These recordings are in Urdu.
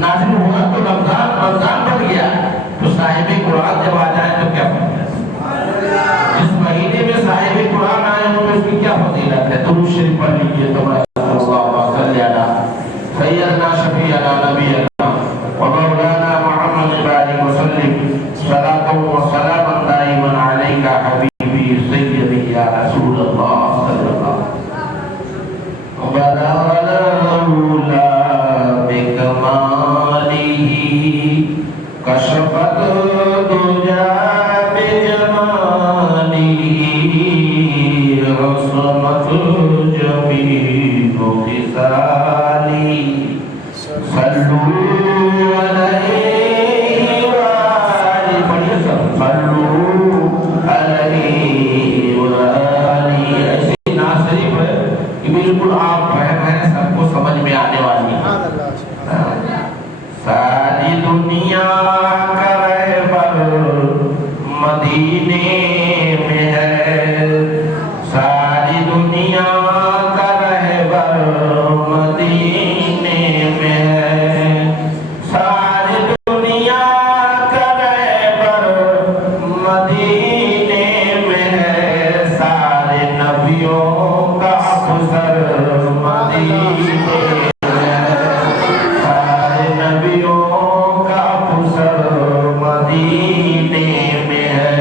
نازل ہوا تو رمضان بن گیا، تو صاحب قرآن جب سيدنا شفيعنا نبينا ومولانا محمد بارك وسلم صلاة وسلاما دائما عليك حبيبي سيدي يا رسول الله صلى الله ولولا بكماله كشفت الدجى بجماله رسمت جميع خصالي صلوا عليه وآله صلوا عليه وآله. ایسی نعت شریف ہے کہ بالکل آپ فہم ہیں سب کو سمجھ میں آنے والی ہے. ساری دنیا کا رہبر مدینے میں ہے, ساری دنیا کا رہبر مدینے میں ہے, ساری دنیا کا رہبر مدینے میں ہے, سارے نبیوں کا افسر مدینے میں ہے, سارے نبیوں کا افسر مدینے میں ہے.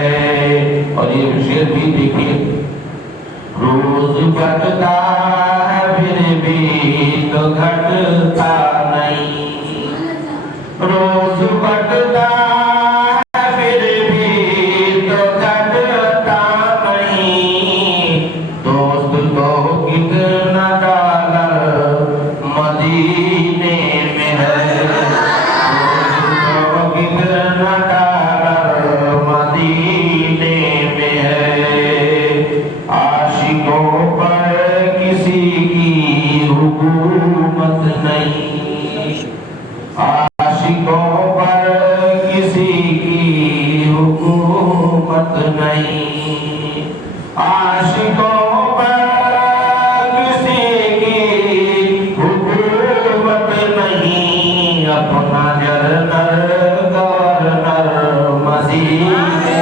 اور یہ شعر بھی دیکھیے, روز بڑھتا ہے پھر بھی تو گھٹتا نہیں, روز بڑھتا ہے پھر بھی تو گھٹتا نہیں, دوست تو کتنا ڈالر مدینے میں ہے, دوست تو کتنا ڈالر مدینے میں ہے. عاشقوں پر کسی کی حکومت نہیں, عاشقوں پر کسی کی حکومت نہیں, عاشقوں پر کسی کی حکومت نہیں, اپنا جنرل گورنر مدینے,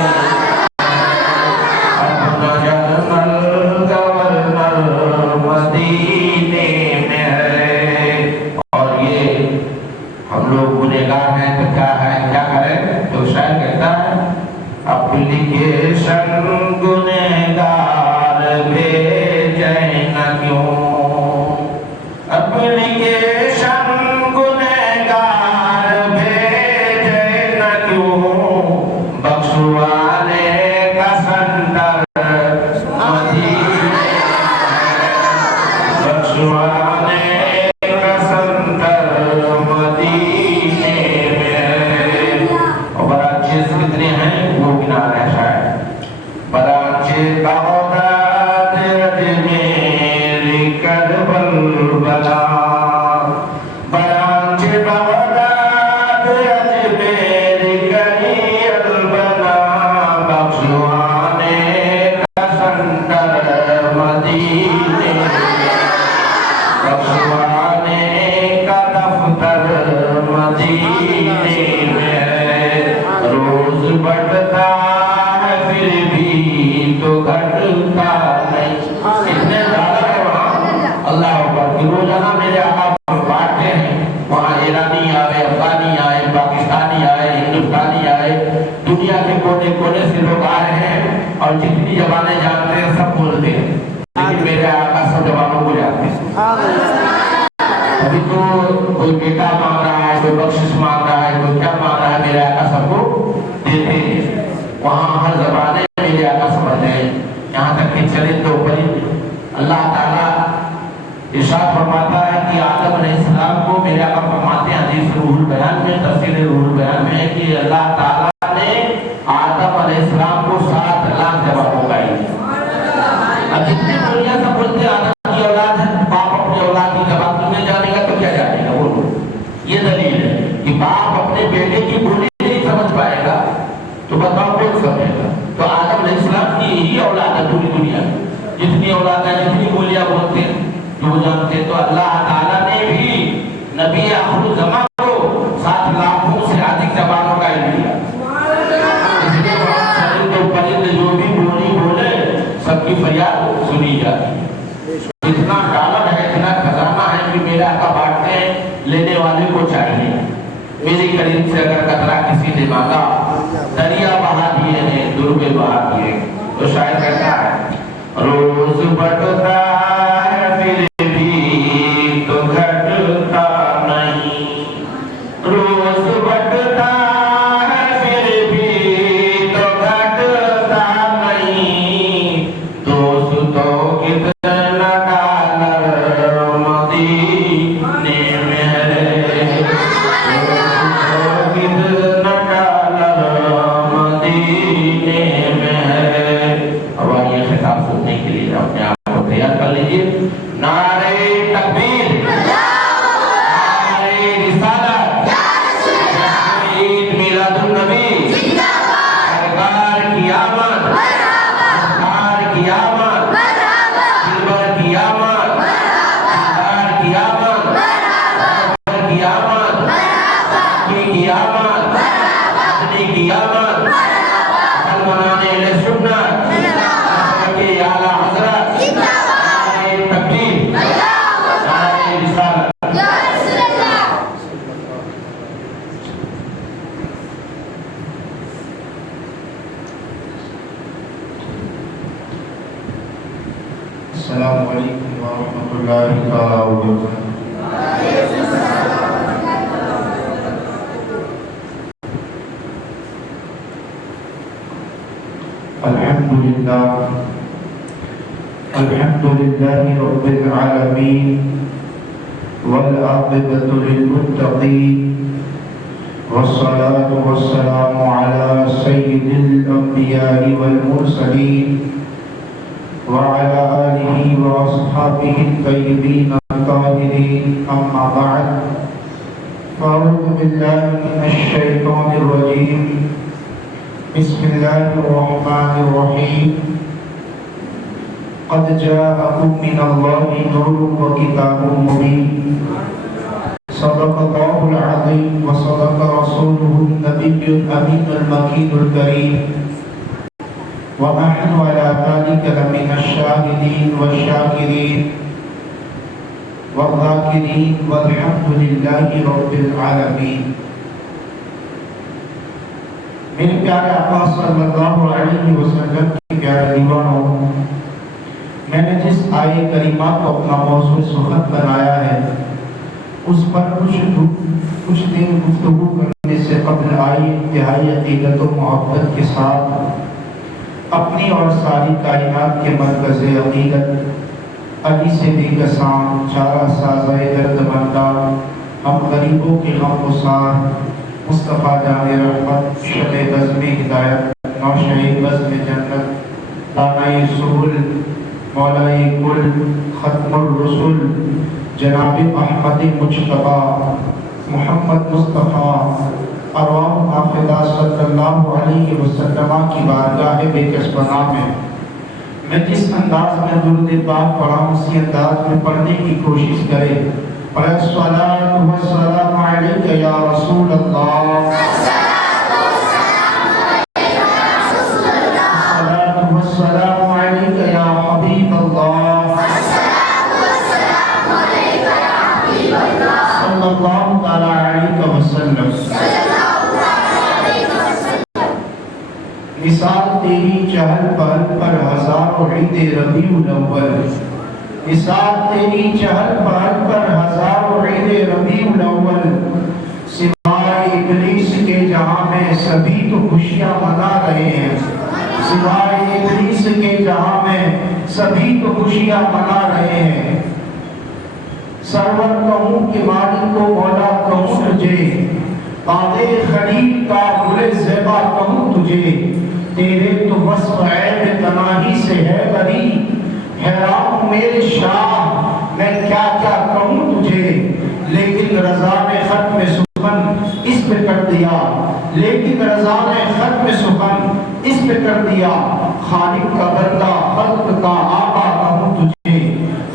اپنا جنرل گورنر مدینے میں ہے. اور یہ ہم لوگ گنہگار ہیں تو کیا کریں, تو شاعر کہتا ہے اپلیکیشن گنہگار بھیجیں نہ کیوں, اپلیکیشن گنہگار بھیجیں نہ کیوں, بخشوانے کا سنٹر مدینے, بخشوانے کا سنٹر مدینے میں ہے. اور برانچز کتنے ہیں وہ گنا رہے شاید, برانچ بغداد اجمیر کربل بلا, برانچ بغداد اجمیر کربل بلا, بخشوانے کا سنٹر مدینے, بخشوانے کا دفتر مدینے میں ہے. روز بڑھتا ہے پھر بھی تو گھٹتا نہیں, اتنے زیادہ ہے وہاں اللہ اکبر کہ روزانہ میرے آقا بانٹتے ہیں, وہاں ایرانی آئے, افغانی آئے, پاکستانی آئے, ہندوستانی آئے, دنیا کے کونے کونے سے لوگ آ رہے ہیں اور جتنی زبانیں جانتے ہیں سب بولتے ہیں, لیکن میرے آقا سب زبانوں کو جانتے ہیں. ابھی تو کوئی بیٹا مانگ رہا ہے, کوئی بخشش مانگ رہا ہے, کوئی کیا مانگ رہا ہے, میرے آقا سب کو دیتے ہیں. وہاں ہر زبانیں میرے آقا سمجھتے ہیں, یہاں تک کہ چلے تو پرند اللہ تعالیٰ ارشاد فرماتا ہے کہ آدم علیہ السلام کو میرے آقا فرماتے ہیں حدیث روح البیان میں, تفسیر روح البیان میں ہے کہ اللہ تعالیٰ نے آدم علیہ السلام کو 7 لاکھ جوابوں کا ہی. اب جتنی دنیا سب بولتے ہیں آدم کی اولاد ہے, باپ اپنے اولاد کی جواب تمہیں جانے گا تو کیا جانے گا, بولو. یہ دلیل ہے کہ باپ اپنے بیٹے کی بولی نہیں سمجھ پائے گا تو بتاؤ کون سمجھے گا. تو آدم علیہ السلام کی ہی اولاد ہے پوری دنیا میں, جتنی اولاد ہے, جتنی بولیاں بولتے ہیں جو جانتے. تو اللہ تعالیٰ نے بھی نبی آخر الزمان کو 7 لاکھوں سے ادھک زبانوں کا علم دیا. اس لیے چرند و پرند جو بھی بولی بولے سب کی فریاد سنی جاتی ہے. اتنا ڈالر ہے, اتنا خزانہ ہے کہ میرے آقا بانٹتے ہیں, والے کو چاہیے میری قریب سے اگر قطرہ کسی نے مانگا دریا بہا دیے ہیں دربے بہا دیے تو شاید کہتا ہے روز بڑھتا ہے پھر بھی تو گھٹتا نہیں روز بڑھتا ہے پھر بھی تو گھٹتا نہیں دوستوں کتنا ڈالر مدینے میں ہے کتنا ڈالر مدینے میں ہے اب آئیے خطاب سننے کے لیے اپنے آپ کو تیار کر لیجیے نعرہ تکبیر نعرہ رسالت عید میلاد النبی سرکار کی آمد سرکار کی آمد دلبر کی آمد سرکار کی آمد سرکار کی آمد کی آمد اپنی کی آمد مسلمان اہل سنت کے اعلیٰ حضرت نعرہ تکبیر نعرہ رسالت السلام علیکم ورحمۃ اللہ تعالیٰ وبرکاتہ۔ الحمد للہ رب العالمین والعاقبۃ للمتقین والصلاة والسلام علی سید الانبیاء والمرسلین وعلى آله وأصحابه الطيبين الطاهرين أما بعد فأعوذ بالله من الشيطان الرجيم بسم الله الرحمن الرحيم قد جاءكم من الله نور وكتاب مبين صدق الله العظيم وصدق رسوله النبي الأمين المكين الكريم ونحن على ذلك لمن الشاهدين والشاكرين والذاكرين والحمد لله رب العالمين۔ میرے پیارے آقا صلی اللہ علیہ وسلم کی پیارے دیوانوں، میں نے جس آیے کریمہ کو اپنا موضوع سخن بنایا ہے اس پر کچھ دن گفتگو کرنے سے قبل آئی انتہائی عقیدت و محبت کے ساتھ اپنی اور ساری کائنات کے مرکز عقیدت علی سے بھی کسان چارہ سازہ درد مندہ ہم غریبوں کے غم گسار مصطفیٰ جان رحمت شب بزم ہدایت نوشہ بزم جنت دانائی سبل مولائی کل ختم الرسل جناب احمد مجتبہ محمد مصطفیٰ ارواح حافظہ صلی اللہ علیہ وسلم کی بارگاہ بے کس پناہ میں جس انداز میں درود پاک پڑھا اسی انداز میں پڑھنے کی کوشش کرے پڑھے الصلاۃ والسلام علیک یا رسول اللہ الصلاۃ والسلام علیک یا حبیب اللہ صلی اللہ تعالی علیہ وسلم۔ مثال تیری چہل پہل پر ہزاروں عید ربیع الاول، مثال تیری چہل پہل پر ہزاروں عید ربیع الاول، سوائے ابلیس کے جہاں میں سبھی تو خوشیاں منا رہے ہیں، سوائے ابلیس کے جہاں میں سبھی تو خوشیاں منا رہے ہیں۔ سرور کہوں کہ مالک کو مولا کہوں تجھے، باغ خلیل کا گل زیبا کہوں تجھے، تیرے تو وصف عیب تناہی سے ہے بری، حیران میرے شاہ میں کیا کیا کہوں تجھے، لیکن رضا نے ختم سخن اس پہ کر دیا، لیکن رضا نے ختم سخن اس پہ کر دیا، خالق کا بندہ خلق کا آقا کہوں تجھے،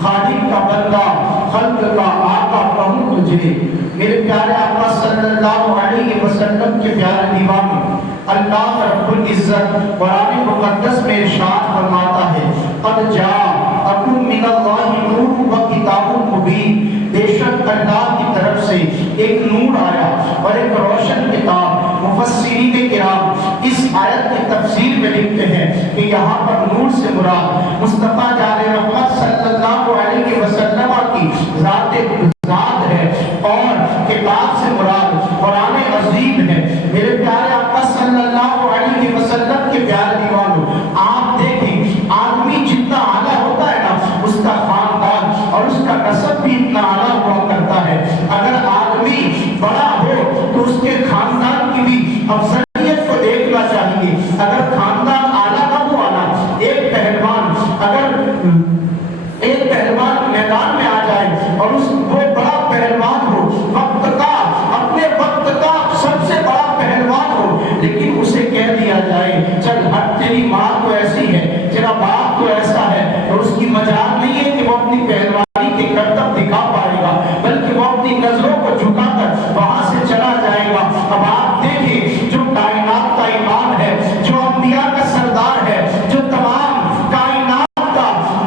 خالق کا بندہ خلق کا آقا کہوں تجھے۔ میرے پیارے آقا صلی اللہ علیہ وسلم کے پیارے دیوان اللہ رب العزت قرآن مقدس میں ارشاد فرماتا ہے قد جاءکم من اللہ نور و کتاب مبین، بے شک اللہ کی طرف سے ایک نور آیا اور ایک روشن کتاب۔ مفسرین کرام اس آیت کی تفسیر میں لکھتے ہیں کہ یہاں پر نور سے مراد مصطفیٰ جان رحمت صلی اللہ علیہ وسلم کی ذات ہے، اور کتاب سے مراد قرآن عظیم ہے۔ میرے پیارے آقا صلی اللہ علیہ وسلم کے پیارے دیوانوں، آپ دیکھیں آدمی جتنا اعلیٰ ہوتا ہے نا، اس کا خاندان اور اس کا نسب بھی اتنا اعلیٰ ہوا کرتا ہے۔ اگر آدمی بڑا ہو تو اس کے خاندان کی بھی افضلیت کو دیکھنا چاہیے۔ اگر خاندان اعلیٰ نہ ہوا نا، ایک پہلوان میدان میں آ جائے اور وہ بڑا پہلوان ہو، اپنے وقت کا سب سے بڑا پہلوان ہو، لیکن اسے کہہ دیا جائے چل ہٹ، تیری ماں تو ایسی ہے، تیرا باپ تو ایسا ہے، اور اس کی مجال نہیں ہے کہ وہ اپنی پہلوانی کے کرتب دکھا پائے گا، بلکہ وہ اپنی نظروں کو جھکا کر وہاں سے چلا جائے گا۔ اب آپ دیکھیں جو کائنات کا امام ہے، جو انبیاء کا سردار ہے، جو تمام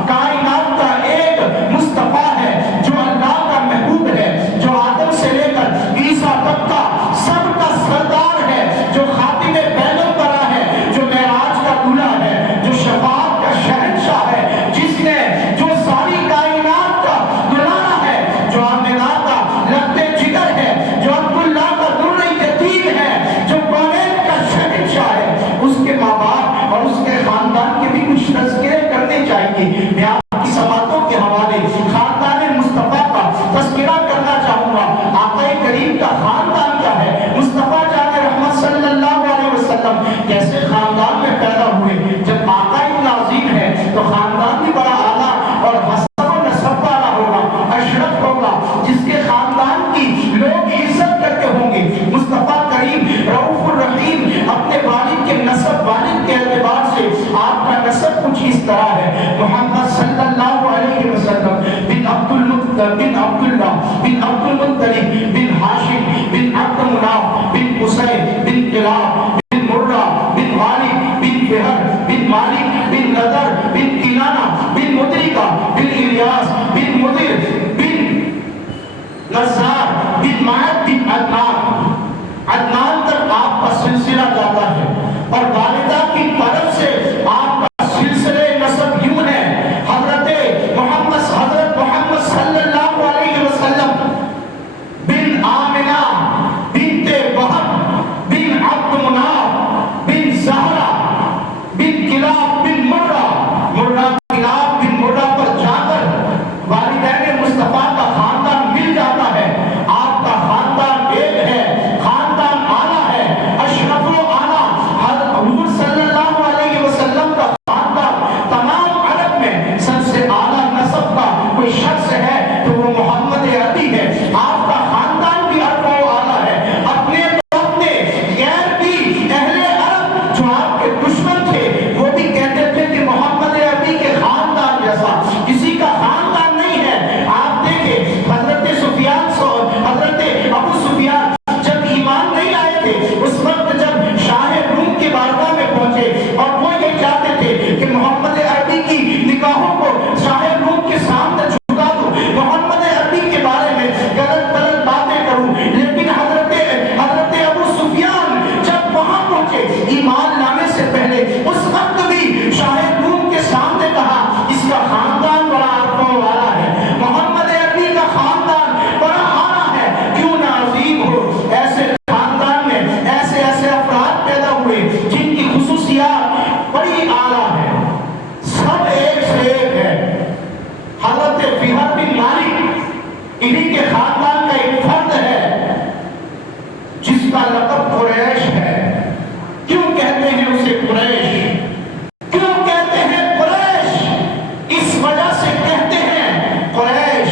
کائنات کا ایک مصطفیٰ ہے، جو اللہ کا محبوب ہے، جو آدم سے لے کر عیسیٰ تک کا سب کا سردار ہے، جو خاتم پیغمبرہ ہے، جو معراج کا دولہا ہے، جو شفاعت کا شہنشاہ ہے، جس نے جو ساری کائنات کا دلہا ہے، جو آمنہ کا لگتے جگر ہے، جو عبداللہ کا در یتیم ہے، جو کونین کا شہنشاہ ہے، اس کے ماں باپ اور اس کے خاندان کے بھی کچھ تذکرے کرنے چاہیے۔ میں آپ کی سماعتوں کے حوالے خاندان مصطفیٰ کا تذکرہ کرنا چاہوں گا۔ آقا کریم کا خاندان کیا ہے؟ مصطفیٰ جان رحمت صلی اللہ علیہ وسلم کیسے خاندان میں پیدا ہوئے؟ جب آقا اتنا عظیم ہے تو خاندان بھی بڑا اعلیٰ اور حسب و نسب والا ہوگا، اشرف ہوگا، جس کے خاندان کی لوگ عزت کرتے ہوں گے۔ مصطفیٰ کریم رؤوف الرحیم اپنے والد کے نسب، والد کے اعتبار سے آپ کا نسب کچھ اس طرح ہے۔ محمد صلی اللہ علیہ وسلم بن عبداللہ بن عبدالمطلب بن ہاشم بن عبد مناف بن قصی بن کلاب بن مرہ بن غالب بن فہر بن مالک بن نضر بن کنانہ بن مدرکہ بن الیاس بن مدر بن نزار بن معد بن عدنان تک آپ کا سلسلہ جاتا ہے، اور والدہ کی طرف سے آپ کا سلسلے نسب یوں ہے۔ حضرت محمد صلی اللہ علیہ وسلم بن آمنہ بنت وہب بن عبد مناف بن زہرہ بن کلاب بن مرہ کلاب بن مرہ پر جا کر والدین مصطفیٰ کا خاندان مل جاتا ہے۔ آپ کا خاندان ایک ہے، خاندان اعلیٰ ہے، اشرف و اعلیٰ۔ حضور صلی اللہ علیہ وسلم کا خاندان تمام عرب میں سب سے اعلیٰ نسب کا کوئی شخص ہے تو وہ محمد عربی ہے۔ آپ کا خاندان بھی عرب و اعلیٰ ہے۔ اپنے تو اپنے غیر بھی اہل عرب جو آپ کے دشمن تھے وہ بھی کہتے تھے کہ محمد عربی کے خاندان جیسا کسی کا خاندان نہیں ہے۔ آپ دیکھیں حضرت ابو سفیان جب ایمان نہیں آئے تھے، اس وقت جب شاہ روم کی بارگاہ میں پہنچے اور وہ یہ چاہتے تھے کہ محمد عربی کی نگاہوں کو شاہ روم کے سامنے جھکا دوں، محمد عربی کے بارے میں غلط باتیں کروں، لیکن حضرت ابو سفیان جب وہاں پہنچے ایمان لانے سے پہلے، اس وقت بھی شاہ روم کے سامنے کہا اس کا خاندان بڑا عرفوں والا ہے، محمد عربی کا خاندان بڑا اعلیٰ ہے، کیوں نہ عظیم ہو۔ ایسے خاندان میں ایسے افراد پیدا ہوئے جن کی خصوصیات بڑی اعلیٰ ہیں، سب ایک سے ایک ہے۔ حضرت فہر بن مالک انہی کے خاندان کا ایک فرد ہے جس کا لقب قریش ہے۔ کیوں کہتے ہیں اسے قریش؟ کیوں کہتے ہیں قریش؟ اس وجہ سے کہتے ہیں قریش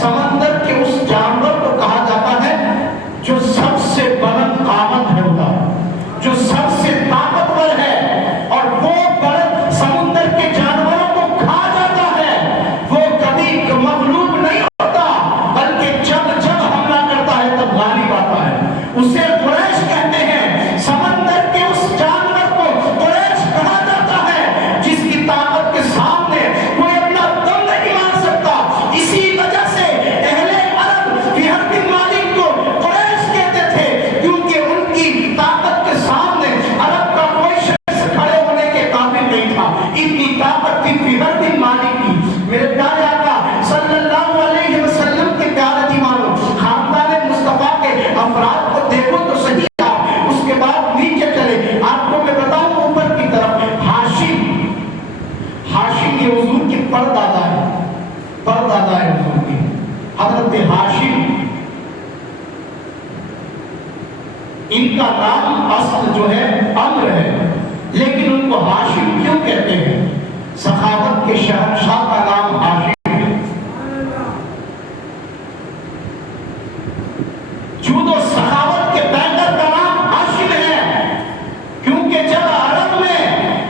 سمندر کے اس جانور کو کہا جاتا ہے جو سب سے بلند قامت ہے ہوتا، جو سب سے طاقتور ہے، اور وہ بلند سمندر کے جانوروں کو کھا جاتا ہے۔ وہ کبھی مغلوب نہیں ہوتا، بلکہ جب حملہ کرتا ہے تب غالب آتا ہے۔ اسے قریش کہتے ہیں۔ سمندر کے اس جانور کو قریش کہا جاتا ہے جس کی طاقت کے سامنے کوئی اپنا دم نہیں مار سکتا۔ اسی وجہ سے اہل عرب فہر بن ان کا نام اصل جو ہے عمرو ہے، لیکن ان کو ہاشم کیوں کہتے ہیں؟ سخاوت کے شہنشاہ کا نام ہاشم ہے، جود و سخاوت کے بینکر کا نام ہاشم ہے، کیونکہ جب عرب میں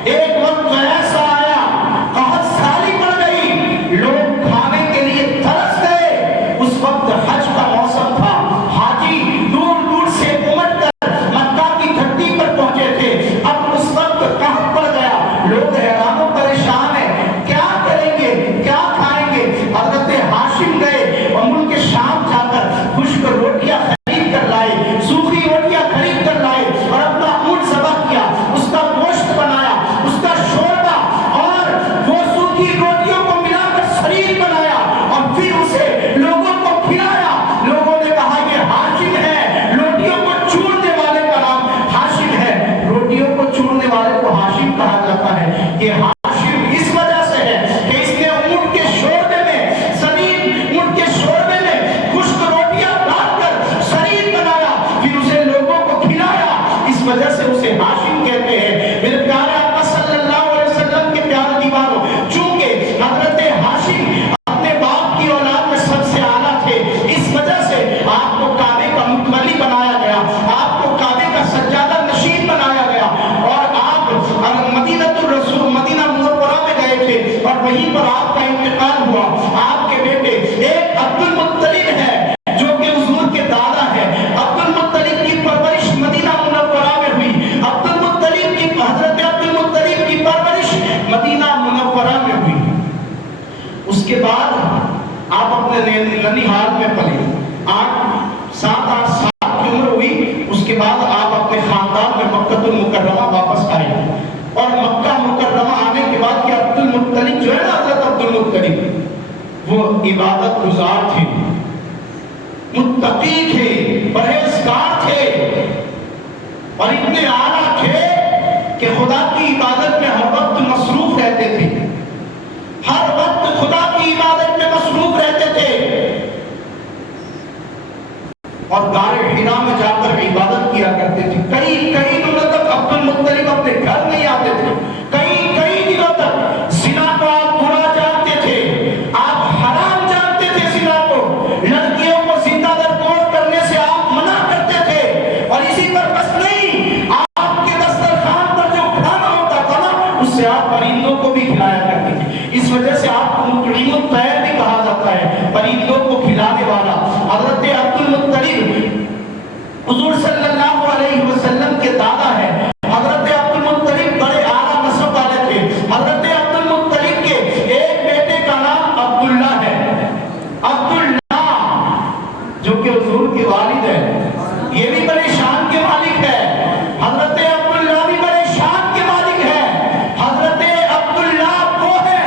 ایک وقت ایسا آیا، قحط سالی پڑ گئی، لوگ کھانے کے لیے ترس گئے، اس وقت حج کا موسم تھا، حاجی دور دور سے امٹ کر مکہ کی دھرتی پر پہنچے تھے، اب اس وقت قحط پڑ گیا، لوگ حیران و پریشان ہیں، کیا کریں گے، کیا کھائیں گے؟ حضرت ہاشم گئے اور ملک شام جا کر خشک روٹیاں خرید کر لائے، سوکھی روٹیاں خرید کر لائے اور اپنا اونٹ ذبح کیا، اس کا گوشت بنایا، اس کا شوربہ اور وہ سوکھی روٹیوں کو ملا کر شریر بنایا اور پھر اسے لوگوں کو کھلایا۔ لوگوں نے کہا یہ ہاشم ہے، روٹیوں کو چورنے والے کا نام ہاشم ہے، روٹیوں کو چورنے والے کو ہاشم کہا جاتا ہے۔ یہ ہاشم اس وجہ سے ہے کہ اس نے اونٹ کے شوربے میں شریر، اونٹ کے شوربے میں خشک روٹیاں ڈال کر شریر بنایا، پھر اسے لوگوں کو کھلایا، اس وجہ سے اسے ہاشم کہتے ہیں۔ میرے پیارے آقا صلی اللہ علیہ وسلم کے پیارے دیوانوں، چونکہ حضرت ہاشم اپنے باپ کی اولاد میں سب سے اعلیٰ تھے، اس وجہ سے آپ کو کعبے کا متولی بنایا گیا، آپ کو کعبے کا سجادہ نشین بنایا گیا، اور آپ مدینہ الرسول، مدینہ منورہ میں گئے تھے اور وہیں پر آپ کا انتقال ہوا۔ آپ کے بیٹے ایک عبد المطلب ہے جو کہ حضور کے دادا ہے، عبد المطلب کی پرورش مدینہ منورہ میں ہوئی، عبد المطلب کی، حضرت عبد المطلب کی پرورش مدینہ منورہ میں ہوئی۔ اس کے بعد آپ اپنے ننیحال میں پلے، 7-8 سال کی عمر ہوئی، اس کے بعد آپ اپنے خاندان میں مکہ المکرمہ واپس آئے، اور مکہ مکرمہ آنے کے بعد کہ عبد المطلب جو ہے نا، حضرت عبد المطلب وہ عبادت گزار تھے، متقی تھے، پرہیزگار تھے، اور اتنے اعلیٰ تھے کہ خدا کی عبادت میں ہر وقت مصروف رہتے تھے، ہر وقت خدا کی عبادت میں مصروف رہتے تھے، اور غار حرا میں جا کر عبادت کیا کرتے تھے۔ کئی دنوں تک عبد المطلب اپنے گھر نہیں آتے تھے، کئی دنوں تک زنا کو آپ برا جانتے تھے، آپ حرام جانتے تھے زنا کو، لڑکیوں کو زندہ درگور کرنے سے آپ منع کرتے تھے، اور اسی پر بس نہیں، آپ کے دسترخوان پر جو کھانا ہوتا تھا نا، اس سے آپ پرندوں کو بھی کھلایا کرتے تھے، اس وجہ سے آپ کو مطعم الطیر بھی کہا جاتا ہے، پرندوں کو کھلانے والا۔ حضرت عبد المطلب حضور صلی اللہ علیہ وسلم کے دادا ہے، حضرت عبد المطلب بڑے اعلیٰ نسب والے تھے۔ حضرت عبد المطلب کے ایک بیٹے کا نام عبداللہ ہے، عبداللہ جو کہ حضور کے والد ہے، یہ بھی بڑے شان کے مالک ہے، حضرت عبداللہ بھی بڑے شان کے مالک ہے۔ حضرت عبداللہ وہ ہے،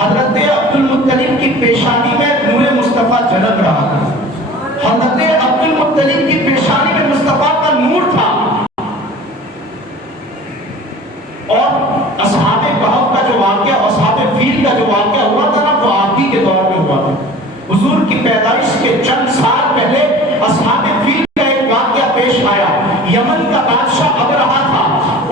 حضرت عبد المطلب کی پیشانی میں نور مصطفیٰ جھلک رہا تھا، حضرت عبد المطلب کی پیشانی میں مصطفیٰ کا نور تھا، اور اصحاب کہف کا جو واقعہ، اصحاب فیل کا جو واقعہ ہوا تھا نا، وہ آپ ہی کے دور میں ہوا تھا۔ حضور کی پیدائش کے چند سال پہلے اصحاب فیل کا ایک واقعہ پیش آیا۔ یمن کا بادشاہ ابرہہ تھا،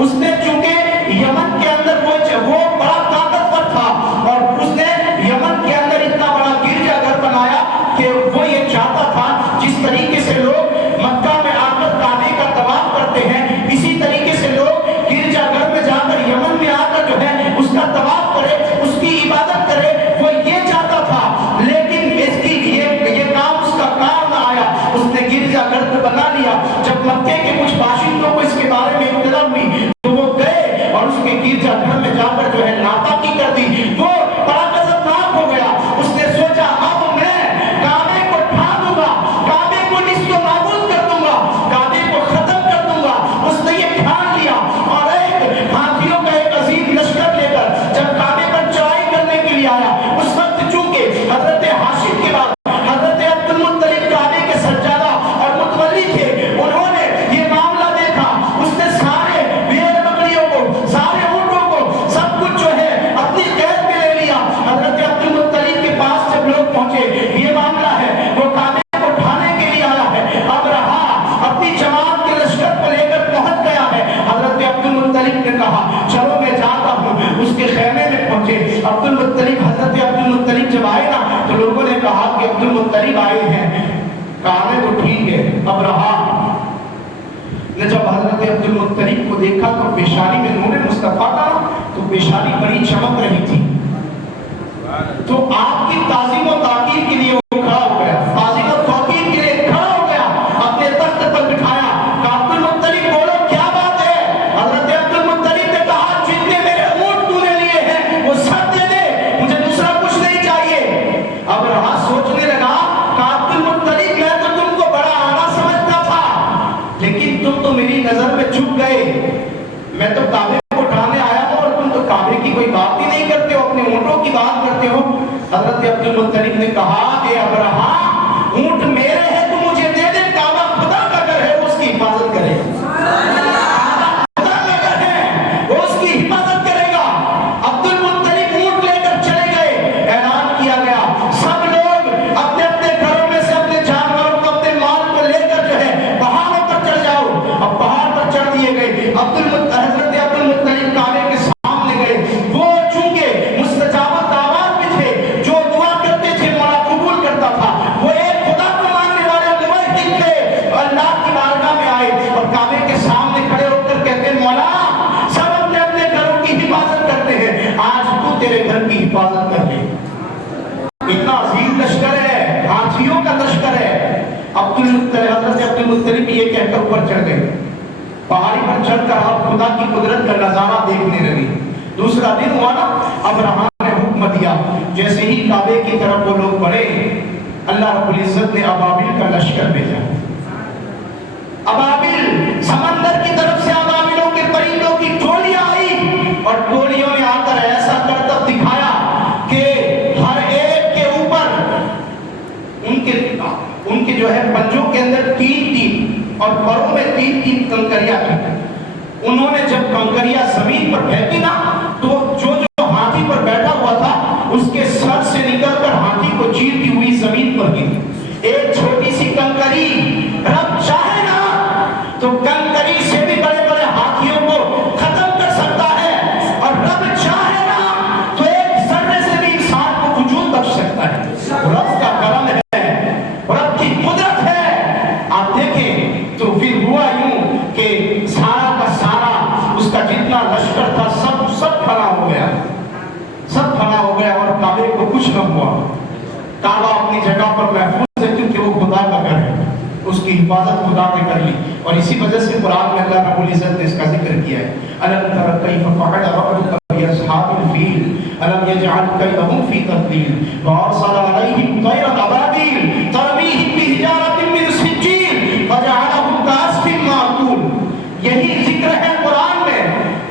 اس نے چونکہ یمن کے اندر وہ بڑا طاقتور تھا، اور اس نے یمن کے اندر اتنا بڑا گرجا گھر بنایا کہ وہ یہ چاہتا تھا جس طریقے سے لوگ مکہ میں آ کر کعبے کا طواف کرتے ہیں، اسی طریقے سے لوگ گرجا گھر میں جا کر، یمن میں آ کر جو ہے اس کا طواف کرے، اس کی عبادت کرے، وہ یہ چاہتا تھا، لیکن اس کی یہ کام اس کا کام نہ آیا، اس نے گرجا گھر کو بنا لیا۔ جب مکے کے کچھ باشندوں کو اس کے بارے میں اطلاع ہوئی تو وہ گئے اور اس کے گرجا گھر میں جا کر جو ہے ناپاکی کر دی، وہ بڑا غضبناک ہو گیا۔ اس نے سوچا اب میں کعبے کو ڈھا دوں گا، کعبے کو نیست و نابود کر دوں گا، کعبے کو ختم کر دوں گا۔ اس نے یہ ٹھان لیا، اور ایک ہاتھیوں کا ایک عظیم لشکر لے کر جب کعبے پر چڑھائی کرنے کے لیے آیا، اس وقت چونکہ حضرت ہاشم کے بعد حضرت عبد المطلب کعبے کے سجادہ اور متولی تھے، انہوں نے یہ معاملہ ابرہا نے جب حضرت عبد المطلب کو دیکھا تو پیشانی میں نور مصطفیٰ کا تو پیشانی بڑی چمک رہی تھی، تو آپ کی تعظیم و تاکید کے لیے وہ کھڑا ہو گیا، تعظیم و تاکید کے لیے کھڑا ہو گیا، اپنے تخت پر بٹھایا، کہا عبد المطلب بولو کیا بات ہے؟ حضرت عبد المطلب نے کہا جتنے میرے اونٹ تو نے لیے ہیں وہ سب دے دے، مجھے دوسرا کچھ نہیں چاہیے۔ اب رہا سوچنے لگا، کہا عبد المطلب میں تو تم کو بڑا آنا سمجھتا تھا، لیکن تم تو میری نظر میں چھپ گئے، میں تو کعبے کو اٹھانے آیا ہوں اور تم تو کعبے کی کوئی بات ہی نہیں کرتے ہو، اپنے اونٹوں کی بات کرتے ہو۔ حضرت عبد المطلب نے کہا اے ابرہا اونٹ میرے ہیں تو مجھے دے دے، کعبہ خدا کا گھر ہے، اس کی حفاظت کرے گا، خدا کا گھر ہے وہ اس کی حفاظت کرے گا۔ عبد المطلب اونٹ لے کر چلے گئے، اعلان کیا گیا سب لوگ اپنے اپنے گھروں میں سے اپنے جانوروں کو اپنے مال کو لے کر جو ہے پہاڑوں پر چڑھ جاؤ۔ اب پہاڑ پر چڑھ دیے گئے، حضرت عبد المطلب کعبے کے سامنے گئے، وہ چونکہ مستجاب دعوات بھی تھے، جو دعا کرتے تھے مولا قبول کرتا تھا، وہ ایک خدا کو ماننے والے موحد تھے، اللہ کی بارگاہ میں آئے اور کعبے کے سامنے کھڑے ہو کر کہتے ہیں مولا سب اپنے اپنے گھروں کی حفاظت کرتے ہیں، آج تو تیرے گھر کی حفاظت کر لے۔ اتنا عظیم لشکر ہے، ہاتھیوں کا لشکر ہے۔ حضرت عبد المطلب یہ کہہ کر اوپر چڑھ گئے، پہاڑی پر چڑھ کر آپ خدا کی قدرت کا نظارہ دیکھنے لگے۔ دوسرا دن ہوا نا، ابرہا نے حکم دیا، جیسے ہی کعبے کی طرف وہ لوگ بڑھے، اللہ رب العزت نے ابابیل کا لشکر بھیجا۔ ابابیل سمندر کی طرف سے ابابیلوں کے پرندوں کی ٹولیاں آئی اور ٹولیوں نے آ کر ایسا کرتب دکھایا کہ ہر ایک کے اوپر ان کے جو ہے پنجوں کے اندر تین اور پروں میں تین کنکریاں تھیں۔ انہوں نے جب کنکریاں زمین پر پھینکی نا تو جو ہاتھی پر بیٹھا ہوا تھا اس کے سر سے نکل کر ہاتھی کو چیرتی ہوئی زمین پر گری۔ ایک چھوٹی سی کنکری، رب چاہے نا تو کنکری سے بھی بڑے بڑے ہاتھیوں کو ختم کر سکتا ہے، اور رب چاہے نا تو ایک ذرے سے بھی انسان کو وجود بخش سکتا ہے۔ رب کا کرم ہے، رب کی قدرت ہے۔ آپ دیکھیں تو پھر ہوا یوں کہ سارا کا سارا اس کا جتنا لشکر تھا سب کھڑا ہو گیا، سب کھڑا ہو گیا اور کعبے کو کچھ نہ ہوا۔ کعبہ اپنی جگہ پر محفوظ ہے کیونکہ وہ خدا کا گھر ہے، اس کی حفاظت خدا نے کر لی، اور اسی وجہ سے قرآن میں اللہ رب العزت نے اس کا ذکر کیا ہے۔ أَلَمْ تَرَ كَيْفَ فَعَلَ رَبُّكَ بِأَصْحَابِ الْفِيلِ أَلَمْ يَجْعَلْ كَيْدَهُمْ فِي تَضْلِيلٍ وَأَرْسَلَ عَلَيْهِمْ طَيْرًا أَبَابِيلَ تَرْمِيهِم بِحِجَارَةٍ مِّن سِجِّيلٍ فَجَعَلَهُمْ كَعَصْفٍ مَّأْكُولٍ۔ یہی ذکر ہے قرآن میں،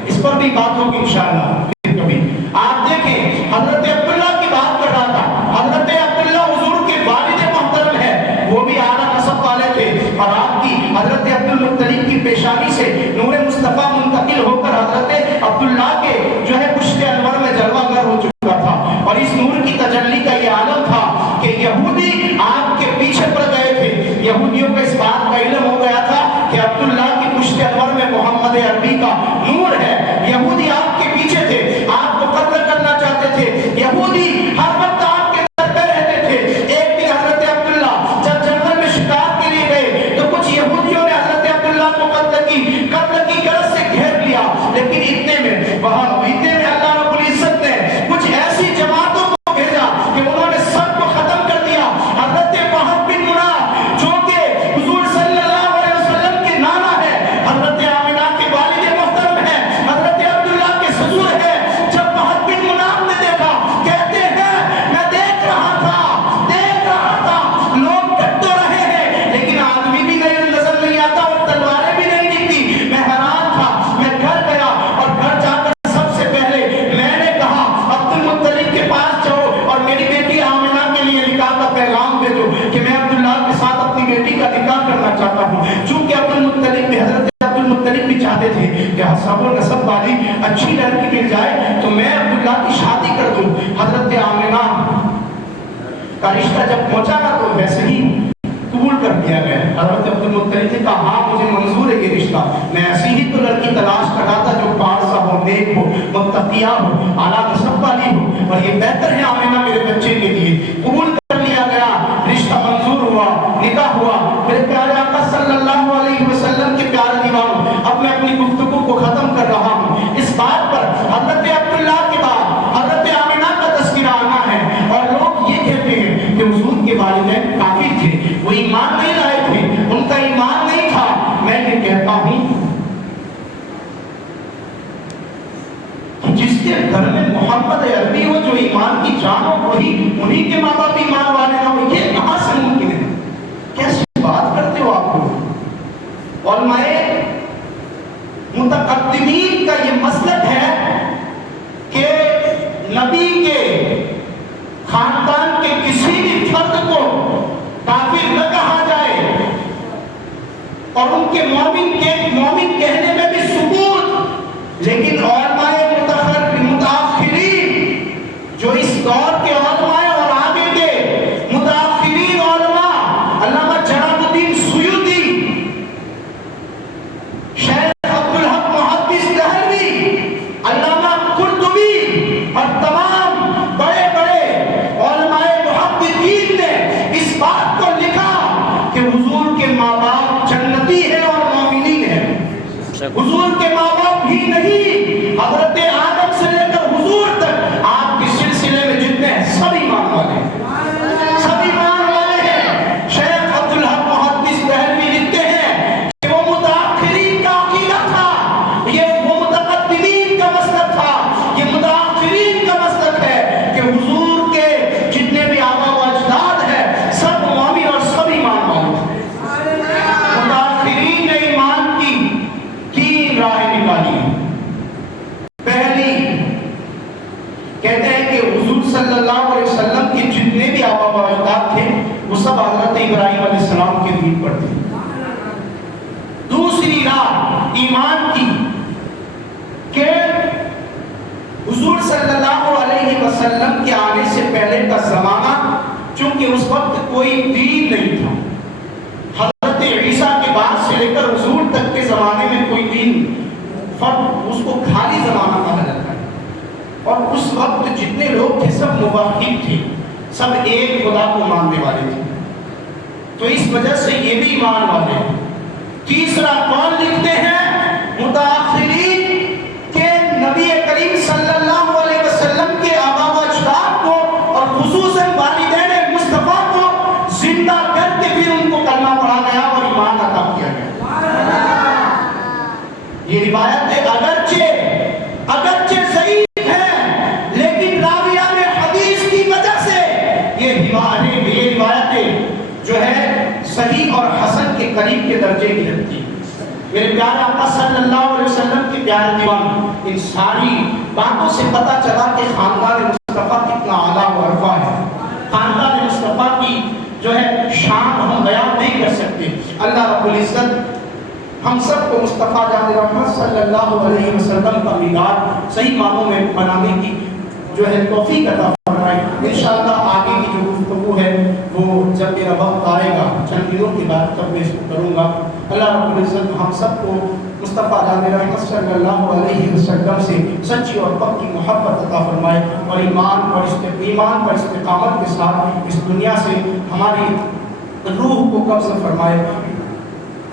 اس پر بھی بات ہوگی انشاءاللہ پھر کبھی۔ آپ دیکھیں حضرت عبداللہ کی بات کر رہا تھا، حضرت عبداللہ حضور کے والد محترم ہے، وہ بھی اعلیٰ نسب والے تھے، اور آپ کی حضرت عبد المطلب کی پیشانی سے نور مصطفیٰ منتقل ہو کر حضرت عبداللہ کے جو ہے پشت انور میں جلوہ گر ہو چکا تھا، اور اس نور کی تجلی کا یہ عالم تھا کہ یہودی آپ کے پیچھے پڑ گئے تھے۔ یہودیوں کو اس بات کا علم ہو گیا تھا کہ عبداللہ کی پشت انور میں محمد عربی کا نور ہے۔ یہودی آپ کے پیچھے تھے، آپ کو قتل کرنا چاہتے تھے، یہودی ہر وقت آپ کے در پہ رہتے تھے۔ ایک دن حضرت عبداللہ جب جنگل میں شکار کے لیے گئے تو کچھ یہودیوں نے حضرت عبداللہ کو قتل کی غرض سے گھیر لیا، لیکن اتنے میں اللہ رب العزت نے کچھ ایسی جماعتوں کو بھیجا کہ انہوں نے سب کو ختم کر دیا۔ حضرت وہب بن مناف جو کہ حضور صلی اللہ علیہ وسلم کے نانا ہے، حضرت آمنہ کے والد محترم ہے، حضرت عبداللہ کے سسر ہے، جب وہب بن مناف نے دیکھا کہتے ہیں میں دیکھ رہا تھا لوگ کٹ تو رہے ہیں لیکن آدمی بھی نظر نہیں آتا اور تلواریں بھی نہیں دکھتی۔ میں حیران تھا، میں گھر گیا اور گھر جا کر سب سے پہلے میں نے کہا عبد المطلب کے پاس جاؤ اور میری بیٹی آمنہ کے لیے نکاح کا پیغام بھیجو کہ میں عبداللہ کے ساتھ اپنی بیٹی کا نکاح کرنا چاہتا ہوں۔ چونکہ عبد المطلب بھی حضرت عبد المطلب بھی چاہتے تھے کہ حسب و نسب والی اچھی لڑکی مل جائے تو میں عبداللہ کی شادی کر دوں۔ حضرت آمنہ کا رشتہ جب پہنچا نا تو ویسے ہی قبول کر دیا گیا۔ حضرت عبد المطلب نے کہا ہاں مجھے منظور ہے یہ رشتہ، میں ایسی ہی تو لڑکی تلاش کر رہا تھا جو پارسا ہو، نیک ہو، متقیہ ہو، اعلیٰ نسب والی ہو، اور یہ بہتر ہے آمنہ میرے بچے کے لیے۔ قبول کر لیا گیا، رشتہ منظور ہوا، نکاح ہوا۔ میرے پیارے آقا پڑھے عربی ہو جو ایمان کی جان ہو وہی انہی کے ماں باپ ایمان والے نہ ہو، یہ کہاں سے ممکن ہے؟ کیسی بات کرتے ہو آپ لوگ؟ علماء متقدمین کا یہ مسلک ہے کہ نبی کے خاندان کے کسی بھی فرد کو کافر نہ کہا جائے اور ان کے مومن کہنے میں بھی ثبوت، لیکن علماء متاخرین جو اس دور کے علماء اور آگے کے متاخرین علماء، علامہ جلال الدین سیوطی، شیخ عبدالحق محدث دہلوی، علامہ قرطبی اور تمام بڑے بڑے علماء محققین نے اس بات کو لکھا کہ حضور کے ماں باپ جنتی ہیں اور مومنین ہیں۔ حضور کے ماں باپ بھی نہیں، حضرت آدم سے لے کر حضور تک آپ کے سلسلے میں جتنے ہیں سب ایمان والے ہیں، سب ایمان والے ہیں۔ شیخ عبدالحق محدث دہلوی لکھتے ہیں کہ وہ متاخرین کا عقیدہ تھا، یہ وہ متقدمین کا مسلک تھا، یہ متاخرین کا مسلک ہے کہ حضور کے جتنے بھی آبا و اجداد ہیں سب مومن اور سب ایمان والے ہیں۔ متاخرین نے ایمان کی تین راہیں نکالی ہیں۔ پہلی کہتے ہیں کہ حضور صلی اللہ علیہ وسلم کے جتنے بھی آبا و اجداد تھے وہ سب حضرت ابراہیم علیہ السلام کے دین پر تھے۔ دوسری راہ ایمان کی کہ حضور صلی اللہ علیہ وسلم کے آنے سے پہلے کا زمانہ چونکہ اس وقت کوئی دین نہیں تھا، حضرت عیسیٰ کے بعد سے لے کر حضور تک کے زمانے میں کوئی دین فرق، اس کو خالی زمانہ کہا جاتا ہے، اور اس وقت جتنے لوگ تھے سب موحد تھے، سب ایک خدا کو ماننے والے تھے، تو اس وجہ سے یہ بھی ایمان والے ہیں۔ تیسرا کون لکھتے ہیں؟ متاخرین کہ نبی کریم صلی اللہ علیہ وسلم کے آبا و اجداد کو اور خصوصاً والدین مصطفیٰ کو زندہ کر کے پھر ان کو کلمہ پڑھا گیا اور ایمان عطا کیا گیا۔ یہ روایتیں اگرچہ ضعیف ہیں لیکن راویان حدیث کی وجہ سے یہ روایتیں جو ہے صحیح اور حسن کے قریب کے درجے کی رکھتی ہیں۔ میرے پیارے آقا صلی اللہ علیہ وسلم کے پیارے دیوان، ان ساری باتوں سے پتہ چلا کہ خاندان مصطفیٰ کتنا اعلیٰ و عرفہ ہے۔ خاندان مصطفیٰ کی جو ہے شان ہم بیان نہیں کر سکتے۔ اللہ رب العزت ہم سب کو مصطفیٰ جان رحمت صلی اللہ علیہ وسلم کا میلاد صحیح معنوں میں منانے کی جو ہے توفیق عطا فرمائے۔ انشاءاللہ آگے کی جو گفتگو ہے وہ جب میرا وقت آئے گا چند دنوں کے بعد تب میں اس کو کروں گا۔ اللہ رب العزت ہم سب کو مصطفیٰ جان رحمت صلی اللہ علیہ وسلم سے سچی اور پکی محبت عطا فرمائے، اور ایمان پر استقامت کے ساتھ اس دنیا سے ہماری روح کو قبض فرمائے۔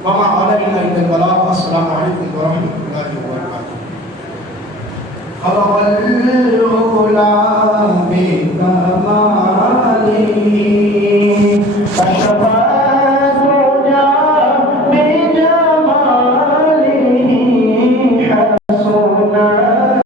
وما علینا الا البلاغ۔ السلام علیکم ورحمۃ اللہ وبرکاتہ۔ خلق العلا بکمالہ